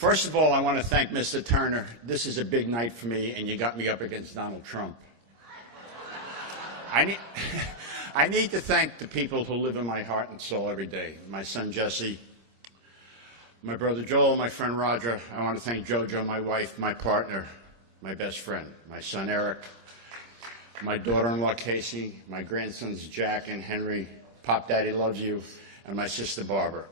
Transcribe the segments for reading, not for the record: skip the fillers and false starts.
First of all, I want to thank Mr. Turner. This is a big night for me, and you got me up against Donald Trump. I need to thank the people who live in my heart and soul every day. My son Jesse, my brother Joel, my friend Roger. I want to thank JoJo, my wife, my partner, my best friend, my son Eric, my daughter-in-law Casey, my grandsons Jack and Henry, Pop Daddy loves you, and my sister Barbara.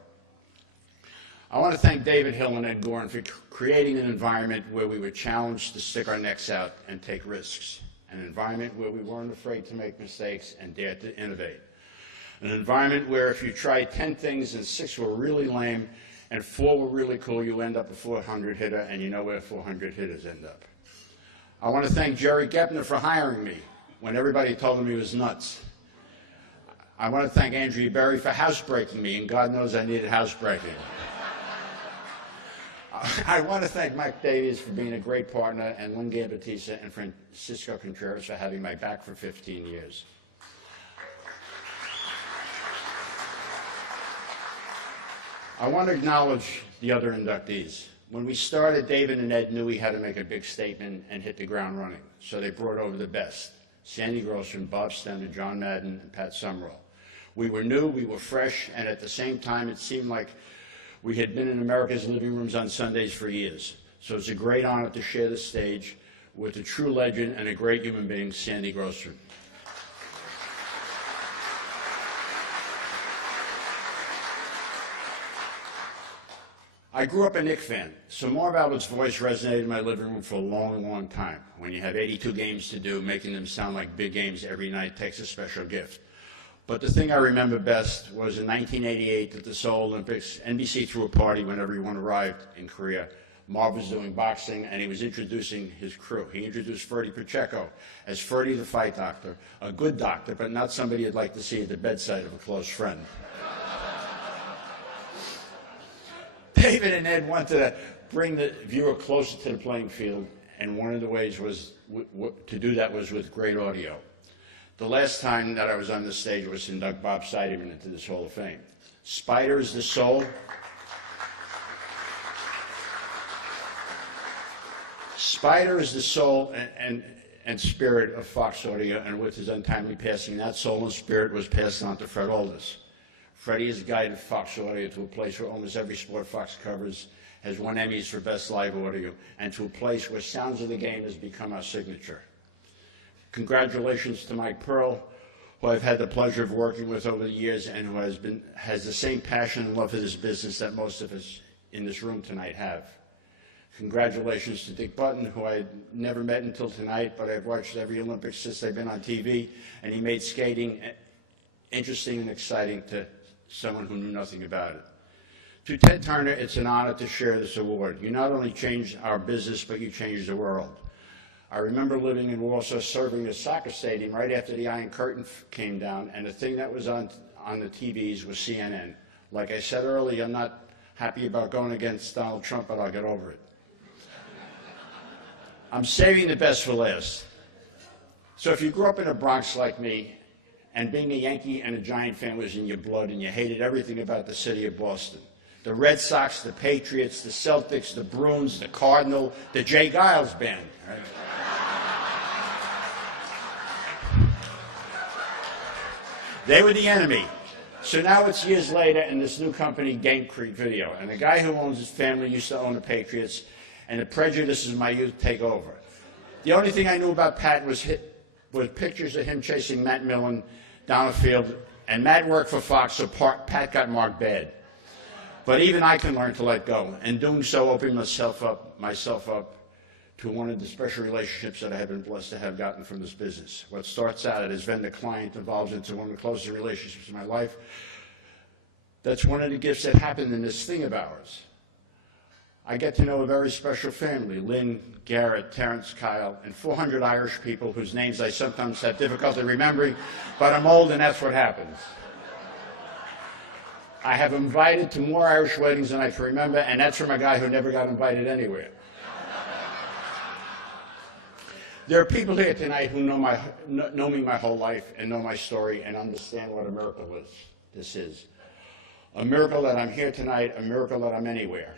I want to thank David Hill and Ed Gorin for creating an environment where we were challenged to stick our necks out and take risks, an environment where we weren't afraid to make mistakes and dared to innovate, an environment where if you tried 10 things and 6 were really lame and 4 were really cool, you end up a 400 hitter, and you know where 400 hitters end up. I want to thank Jerry Gepner for hiring me when everybody told him he was nuts. I want to thank Andrea Berry for housebreaking me, and God knows I needed housebreaking. I want to thank Mike Davies for being a great partner, and Lynn Gambatisa and Francisco Contreras for having my back for 15 years. I want to acknowledge the other inductees. When we started, David and Ed knew we had to make a big statement and hit the ground running, so they brought over the best: Sandy Grossman, Bob Stenner, John Madden, and Pat Summerall. We were new, we were fresh, and at the same time, it seemed like we had been in America's living rooms on Sundays for years. So it's a great honor to share the stage with a true legend and a great human being, Sandy Grossman. I grew up a Knicks fan, so Marv Albert's voice resonated in my living room for a long, long time. When you have 82 games to do, making them sound like big games every night takes a special gift. But the thing I remember best was in 1988 at the Seoul Olympics, NBC threw a party when everyone arrived in Korea. Marv was doing boxing, and he was introducing his crew. He introduced Ferdy Pacheco as Ferdy the fight doctor, a good doctor, but not somebody you'd like to see at the bedside of a close friend. David and Ed wanted to bring the viewer closer to the playing field, and one of the ways to do that was with great audio. The last time that I was on the stage was to induct Bob Seiderman into this Hall of Fame. Spider is the soul. Spider is the soul and spirit of Fox Audio, and with his untimely passing, that soul and spirit was passed on to Fred Aldis. Freddie has guided Fox Audio to a place where almost every sport Fox covers has won Emmys for Best Live Audio, and to a place where Sounds of the Game has become our signature. Congratulations to Mike Pearl, who I've had the pleasure of working with over the years and who has the same passion and love for this business that most of us in this room tonight have. Congratulations to Dick Button, who I had never met until tonight, but I've watched every Olympics since they've been on TV, and he made skating interesting and exciting to someone who knew nothing about it. To Ted Turner, it's an honor to share this award. You not only changed our business, but you changed the world. I remember living in Warsaw, serving a soccer stadium right after the Iron Curtain came down, and the thing that was on the TVs was CNN. Like I said earlier, I'm not happy about going against Donald Trump, but I'll get over it. I'm saving the best for last. So if you grew up in the Bronx like me, and being a Yankee and a Giant fan was in your blood, and you hated everything about the city of Boston, the Red Sox, the Patriots, the Celtics, the Bruins, the Cardinal, the Jay Giles Band, right? They were the enemy. So now it's years later, and this new company, Game Creek Video, and the guy who owns his family used to own the Patriots, and the prejudices of my youth take over. The only thing I knew about Pat was pictures of him chasing Matt Millen down the field, and Matt worked for Fox, so Pat got marked bad. But even I can learn to let go, and doing so opened myself up to one of the special relationships that I have been blessed to have gotten from this business. What starts out as vendor-client evolves into one of the closest relationships in my life. That's one of the gifts that happened in this thing of ours. I get to know a very special family: Lynn, Garrett, Terrence, Kyle, and 400 Irish people whose names I sometimes have difficulty remembering, but I'm old and that's what happens. I have invited to more Irish weddings than I can remember, and that's from a guy who never got invited anywhere. There are people here tonight who know me my whole life and know my story and understand what a miracle this is. A miracle that I'm here tonight, a miracle that I'm anywhere.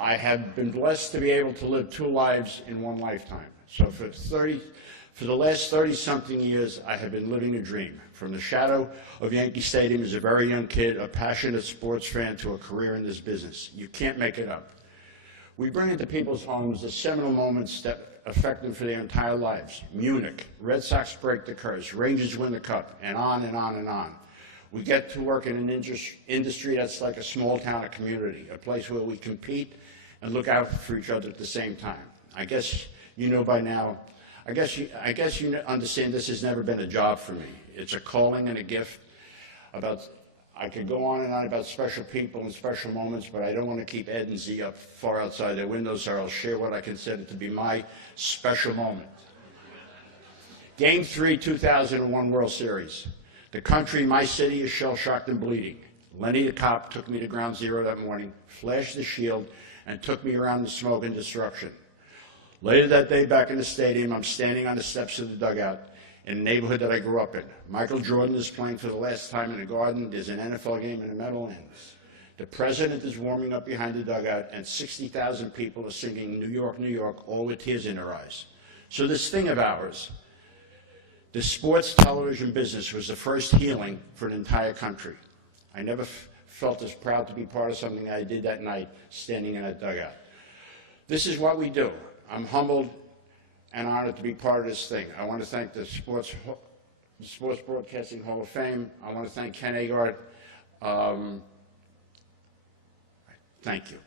I have been blessed to be able to live 2 lives in 1 lifetime. So for the last 30-something years, I have been living a dream. From the shadow of Yankee Stadium as a very young kid, a passionate sports fan, to a career in this business. You can't make it up. We bring into people's homes the seminal moments that affect them for their entire lives. Munich, Red Sox break the curse, Rangers win the cup, and on and on and on. We get to work in an industry that's like a small town, a community, a place where we compete and look out for each other at the same time. I guess you know by now, I guess you understand this has never been a job for me. It's a calling and a gift. I could go on and on about special people and special moments, but I don't want to keep Ed and Z up far outside their windows, so I'll share what I consider to be my special moment. Game 3, 2001 World Series. The country, my city, is shell-shocked and bleeding. Lenny the cop took me to ground zero that morning, flashed the shield, and took me around the smoke and disruption. Later that day, back in the stadium, I'm standing on the steps of the dugout in the neighborhood that I grew up in. Michael Jordan is playing for the last time in the Garden. There's an NFL game and the Meadowlands. The president is warming up behind the dugout, and 60,000 people are singing New York, New York, all with tears in their eyes. So this thing of ours, the sports television business, was the first healing for an entire country. I never felt as proud to be part of something I did that night, standing in that dugout. This is what we do. I'm humbled and honored to be part of this thing. I want to thank the Sports Broadcasting Hall of Fame. I want to thank Ken Agard. Thank you.